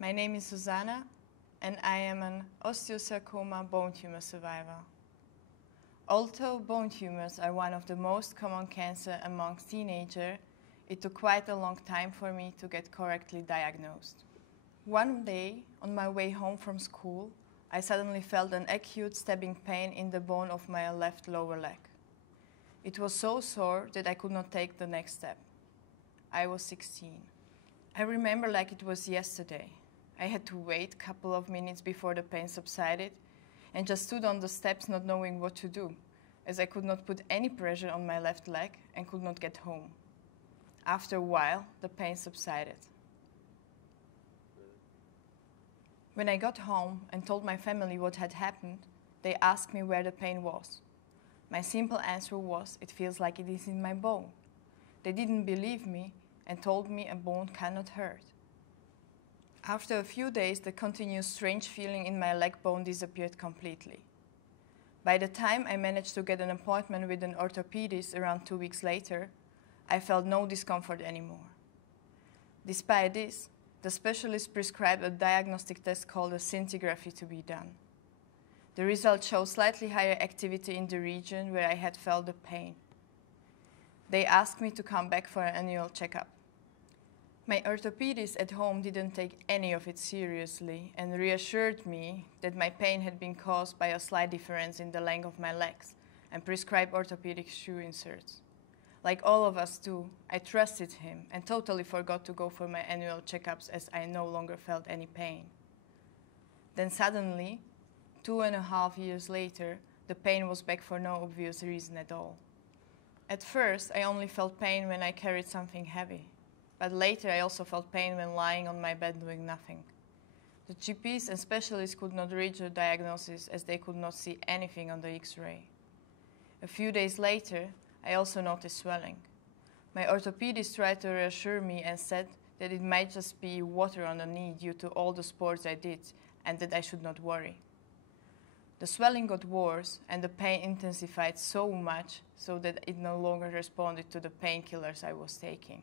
My name is Susanna, and I am an osteosarcoma bone tumor survivor. Although bone tumors are one of the most common cancers amongst teenagers, it took quite a long time for me to get correctly diagnosed. One day, on my way home from school, I suddenly felt an acute stabbing pain in the bone of my left lower leg. It was so sore that I could not take the next step. I was 16. I remember like it was yesterday. I had to wait a couple of minutes before the pain subsided and just stood on the steps not knowing what to do, as I could not put any pressure on my left leg and could not get home. After a while, the pain subsided. When I got home and told my family what had happened, they asked me where the pain was. My simple answer was, it feels like it is in my bone. They didn't believe me and told me a bone cannot hurt. After a few days, the continuous strange feeling in my leg bone disappeared completely. By the time I managed to get an appointment with an orthopedist around 2 weeks later, I felt no discomfort anymore. Despite this, the specialist prescribed a diagnostic test called a scintigraphy to be done. The results showed slightly higher activity in the region where I had felt the pain. They asked me to come back for an annual checkup. My orthopedist at home didn't take any of it seriously and reassured me that my pain had been caused by a slight difference in the length of my legs and prescribed orthopedic shoe inserts. Like all of us do, I trusted him and totally forgot to go for my annual checkups as I no longer felt any pain. Then suddenly, 2.5 years later, the pain was back for no obvious reason at all. At first, I only felt pain when I carried something heavy. But later I also felt pain when lying on my bed doing nothing. The GPs and specialists could not reach a diagnosis as they could not see anything on the X-ray. A few days later, I also noticed swelling. My orthopedist tried to reassure me and said that it might just be water on the knee due to all the sports I did and that I should not worry. The swelling got worse and the pain intensified so much so that it no longer responded to the painkillers I was taking.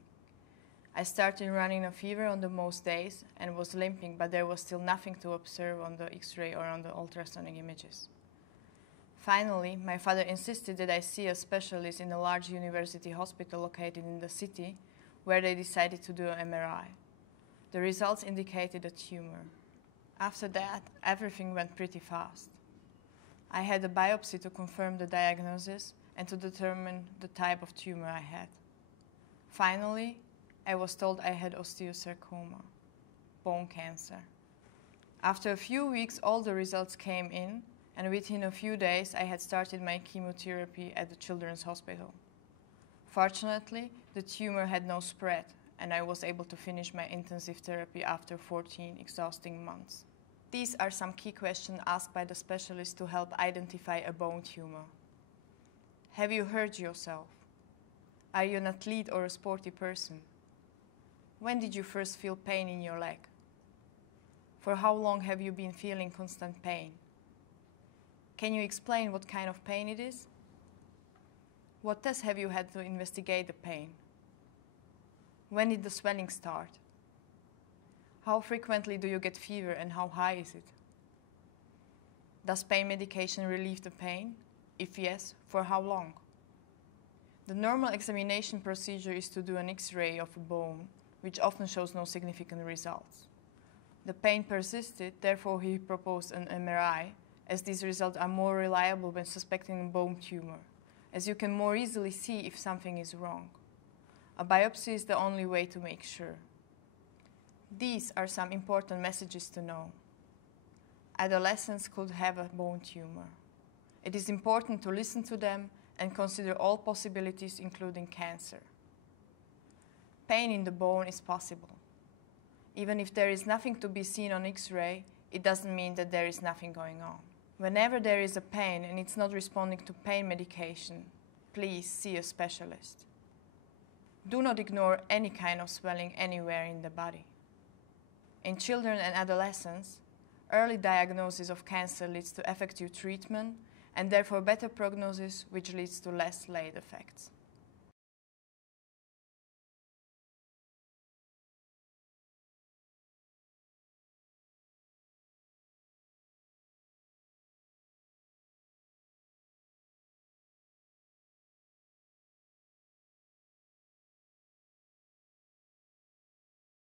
I started running a fever on the most days and was limping, but there was still nothing to observe on the X-ray or on the ultrasonic images. Finally, my father insisted that I see a specialist in a large university hospital located in the city, where they decided to do an MRI. The results indicated a tumor. After that, everything went pretty fast. I had a biopsy to confirm the diagnosis and to determine the type of tumor I had. Finally, I was told I had osteosarcoma, bone cancer. After a few weeks, all the results came in, and within a few days, I had started my chemotherapy at the Children's Hospital. Fortunately, the tumor had no spread, and I was able to finish my intensive therapy after 14 exhausting months. These are some key questions asked by the specialist to help identify a bone tumor. Have you hurt yourself? Are you an athlete or a sporty person? When did you first feel pain in your leg? For how long have you been feeling constant pain? Can you explain what kind of pain it is? What tests have you had to investigate the pain? When did the swelling start? How frequently do you get fever and how high is it? Does pain medication relieve the pain? If yes, for how long? The normal examination procedure is to do an X-ray of a bone, which often shows no significant results. The pain persisted, therefore he proposed an MRI, as these results are more reliable when suspecting a bone tumor, as you can more easily see if something is wrong. A biopsy is the only way to make sure. These are some important messages to know. Adolescents could have a bone tumor. It is important to listen to them and consider all possibilities, including cancer. Pain in the bone is possible. Even if there is nothing to be seen on X-ray, it doesn't mean that there is nothing going on. Whenever there is a pain and it's not responding to pain medication, please see a specialist. Do not ignore any kind of swelling anywhere in the body. In children and adolescents, early diagnosis of cancer leads to effective treatment and therefore better prognosis, which leads to less late effects.